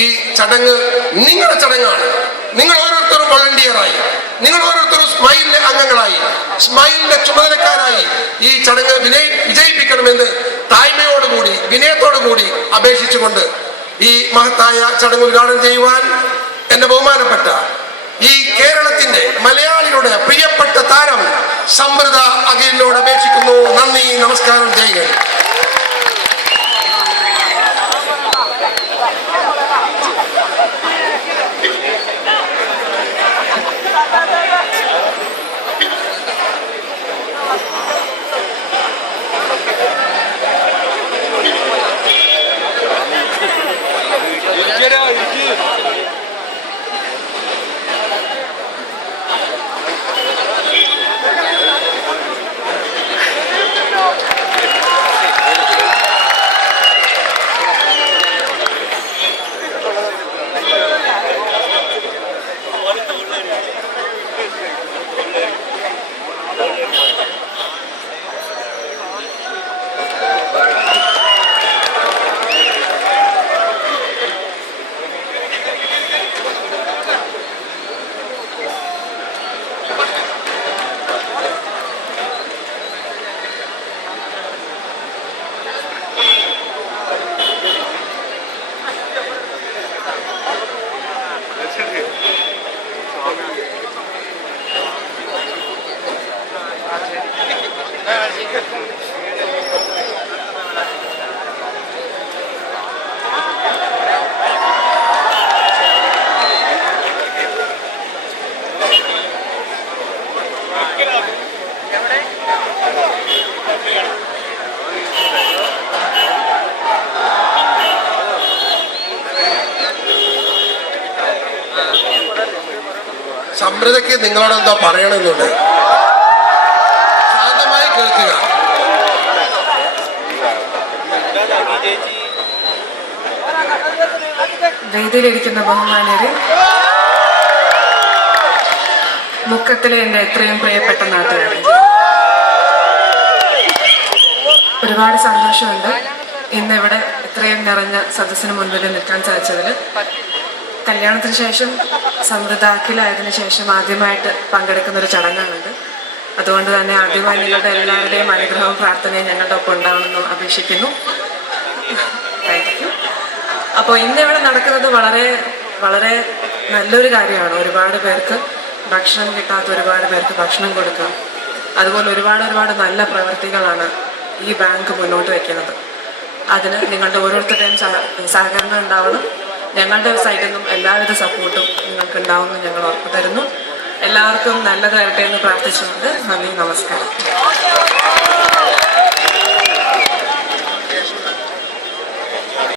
ഈ ചടങ്ങ് നിങ്ങളുടെ ചടങ്ങാണ്. നിങ്ങൾ ഓരോരുത്തരും വോളണ്ടിയറായി, നിങ്ങൾ ഓരോരുത്തരും സ്മൈലിന്റെ അംഗങ്ങളായി, സ്മൈലിന്റെ ചുമതലക്കാരായി ഈ ചടങ്ങ് വിജയിപ്പിക്കണമെന്ന് താഴ്മയോടുകൂടി വിനയത്തോടുകൂടി അപേക്ഷിച്ചുകൊണ്ട് ഈ മഹത്തായ ചടങ്ങ് ഉദ്ഘാടനം ചെയ്യുവാൻ എന്റെ ബഹുമാനപ്പെട്ട ഈ കേരളത്തിന്റെ മലയാളികളുടെ പ്രിയപ്പെട്ട താരം സമൃദ്ധ അഖിലിനോട് അപേക്ഷിക്കുന്നു. നന്ദി, നമസ്കാരം, ജയ് ഹിന്ദ്. സമൃദ്ധയ്ക്ക് നിങ്ങളോട് എന്താ പറയണമെന്നുണ്ട്, ശാന്തമായി കേൾക്കുക. വേദിയിലിരിക്കുന്ന ബഹുമാന്യരെ, മുക്കത്തിലെ എൻ്റെ എത്രയും പ്രിയപ്പെട്ട നാട്ടുകാരെ, ഒരുപാട് സന്തോഷമുണ്ട് ഇന്നിവിടെ ഇത്രയും നിറഞ്ഞ സദസ്സിന് മുൻപിൽ നിൽക്കാൻ സാധിച്ചതിൽ. കല്യാണത്തിന് ശേഷം സമൃദ്ധ അഖിലായതിനു ശേഷം ആദ്യമായിട്ട് പങ്കെടുക്കുന്നൊരു ചടങ്ങാണിത്. അതുകൊണ്ട് തന്നെ ആദ്യമായി നിങ്ങളുടെ എല്ലാവരുടെയും അനുഗ്രഹവും പ്രാർത്ഥനയും ഞങ്ങളുടെ ഒപ്പം ഉണ്ടാവണമെന്ന് അപേക്ഷിക്കുന്നു. Thank you. അപ്പോൾ ഇന്നിവിടെ നടക്കുന്നത് വളരെ വളരെ നല്ലൊരു കാര്യമാണ്. ഒരുപാട് പേർക്ക് ഭക്ഷണം കിട്ടാത്ത ഒരുപാട് പേർക്ക് ഭക്ഷണം കൊടുക്കുക, അതുപോലെ ഒരുപാട് നല്ല പ്രവൃത്തികളാണ് ഈ ബാങ്ക് മുന്നോട്ട് വയ്ക്കുന്നത്. അതിന് നിങ്ങളുടെ ഓരോരുത്തരുടെയും സഹകരണം ഉണ്ടാവണം. ഞങ്ങളുടെ സൈഡിൽ നിന്നും എല്ലാവിധ സപ്പോർട്ടും നിങ്ങൾക്ക് ഉണ്ടാവുമെന്ന് ഞങ്ങൾ ഉറപ്പു തരുന്നു. എല്ലാവർക്കും നല്ലതാകട്ടെ എന്ന് പ്രാർത്ഥിച്ചുകൊണ്ട് നന്ദി, നമസ്കാരം.